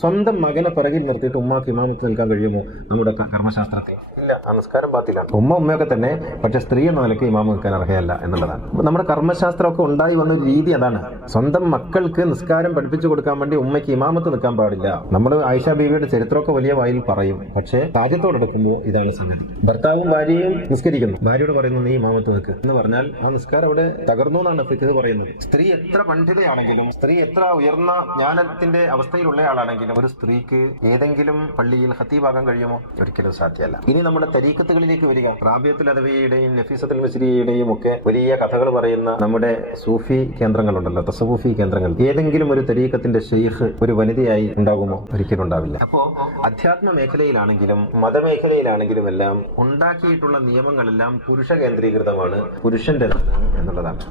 സ്വന്തം മകനെ പിറകിൽ നിർത്തിയിട്ട് ഉമ്മാക്ക് ഇമാമത്ത് നിൽക്കാൻ കഴിയുമോ നമ്മുടെ കർമ്മശാസ്ത്രത്തിൽ? ഇല്ല, ആ നിസ്കാരം ബാത്തിലാണ്. ഉമ്മയൊക്കെ തന്നെ, പക്ഷെ സ്ത്രീ എന്ന നിലയ്ക്ക് ഇമാമ നിൽക്കാൻ അർഹയല്ല എന്നുള്ളതാണ്. നമ്മുടെ കർമ്മശാസ്ത്രമൊക്കെ ഉണ്ടായി വന്ന ഒരു രീതി അതാണ്. സ്വന്തം മക്കൾക്ക് നിസ്കാരം പഠിപ്പിച്ചു കൊടുക്കാൻ വേണ്ടി ഉമ്മയ്ക്ക് ഇമാമത്ത് നിൽക്കാൻ പാടില്ല. നമ്മൾ ആയിഷ ബീവിയുടെ ചരിത്രമൊക്കെ വലിയ വായിൽ പറയും, പക്ഷേ കാര്യത്തോടെടുക്കുമ്പോൾ ഇതാണ് സംഗതി. ഭർത്താവും ഭാര്യയും നിസ്കരിക്കുന്നു, ഭാര്യയോട് പറയുന്നു നീ ഇമാമത്ത് നിൽക്ക് എന്ന് പറഞ്ഞാൽ ആ നിസ്കാരം അവിടെ തകർന്നു എന്നാണ് ഫിഖ് പറയുന്നത്. സ്ത്രീ എത്ര പണ്ഡിതയാണെങ്കിലും, സ്ത്രീ എത്ര ഉയർന്ന ജ്ഞാനത്തിന്റെ അവസ്ഥയിലുള്ളയാളാണെങ്കിലും ഒരു സ്ത്രീക്ക് ഏതെങ്കിലും പള്ളിയിൽ ഖതീബാകാൻ കഴിയുമോ? ഒരിക്കലും സാധ്യമല്ല. ഇനി നമ്മുടെ തരീഖത്തുകളിലേക്ക് വരിക. റാബിയത്തുൽ അദവിയുടെയും നഫീസത്തുൽ മിസ്രിയുടെയും ഒക്കെ വലിയ കഥകൾ പറയുന്ന നമ്മുടെ സൂഫി കേന്ദ്രങ്ങളുണ്ടല്ലോ, തസവൂഫി കേന്ദ്രങ്ങൾ. ഏതെങ്കിലും ഒരു തരീഖത്തിന്റെ ഷെയ്ഖ് ഒരു വനിതയായി ഉണ്ടാകുമോ? ഒരിക്കലും ഉണ്ടാവില്ല. അപ്പോ അധ്യാത്മ മേഖലയിലാണെങ്കിലും മതമേഖലയിലാണെങ്കിലും എല്ലാം ഉണ്ടാക്കിയിട്ടുള്ള നിയമങ്ങളെല്ലാം പുരുഷ കേന്ദ്രീകൃതമാണ്, പുരുഷന്റെ എന്നുള്ളതാണ്.